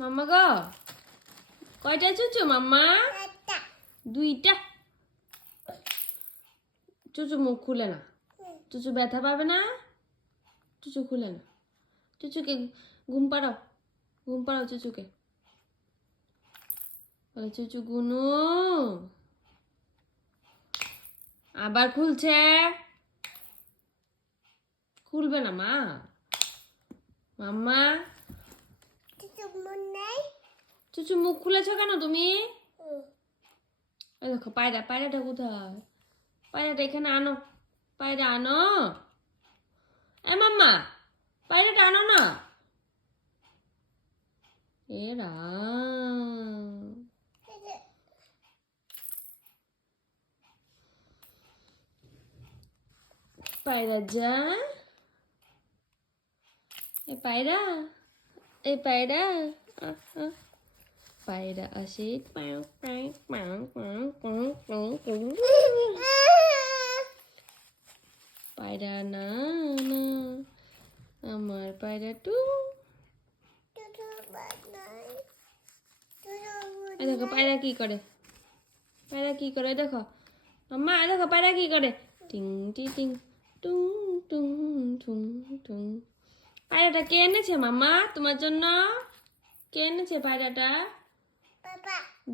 মাম্মা গো, কয়টা চুচু মাম্মা? দুইটা। চুচু মুখ খুলে না, চুচু ব্যথা পাবে না, চুচু খুলে না। চুচুকে ঘুম পাড়াও, ঘুম পাড়াও চুচুকে। বলে চুচু গুনু। আবার খুলছে, খুলবে না মা। মাম্মা চুচু মুখ খুলেছো কেন তুমি? এই দেখো পায়রা, পায়রাটা কোথায়? পায়রাটা এখানে আনো, পায়রা আনো। এ মাম্মা, পায়রাটা আনো না। এরা পায়রা যা, এ পায়রা, এ পায়রা, পায়রা আসে। পায়রা না না, আমার পায়রা টু। দেখো পায়রা কি করে, পায়রা কি করে দেখো আম্মা, দেখো পায়রা কি করে। টিং টি টিং টুং টুং টুং টুং। পায়রাটা কে এনেছে মাম্মা তোমার জন্য? কে এনেছে পায়রাটা?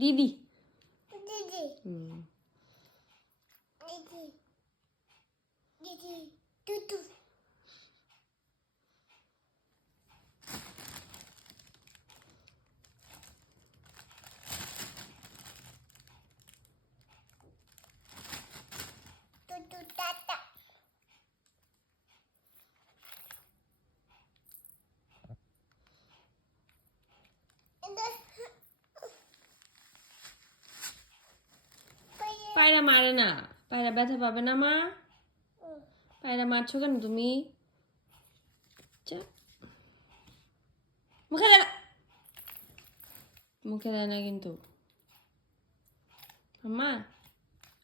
দিদি। পায়রা মারে না, পায়রা ব্যথা পাবে না মা। পায়রা মারছো কেন তুমি? মুখে দেয় না, মুখে দেয় না কিন্তু। আম্মা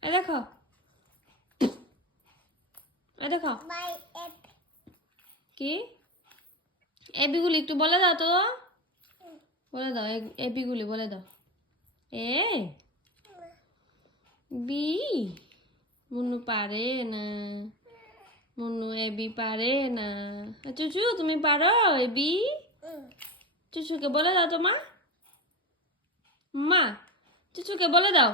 এই দেখো, এই দেখো কি এবিগুলি একটু বলে দাও তো, বলে দাও এবিগুলি বলে দাও। এ বি, মুন্নু পারে না, মুন্নু এবি পারে না। চুচু তুমি পারো এবি? চুচুকে বলে দাও তো মা, মা চুচুকে বলে দাও।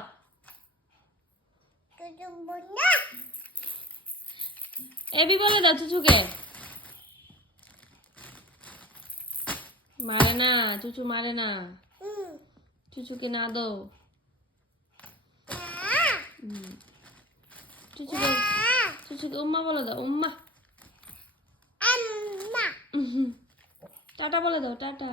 এবি বলে দাও চুচুকে। মারে না, চুচু মারে না, চুচুকে না দো। চুচুকে, চুচুকে উম্মা বলে দাও, উম্মা। টাটা বলে দাও, টাটা।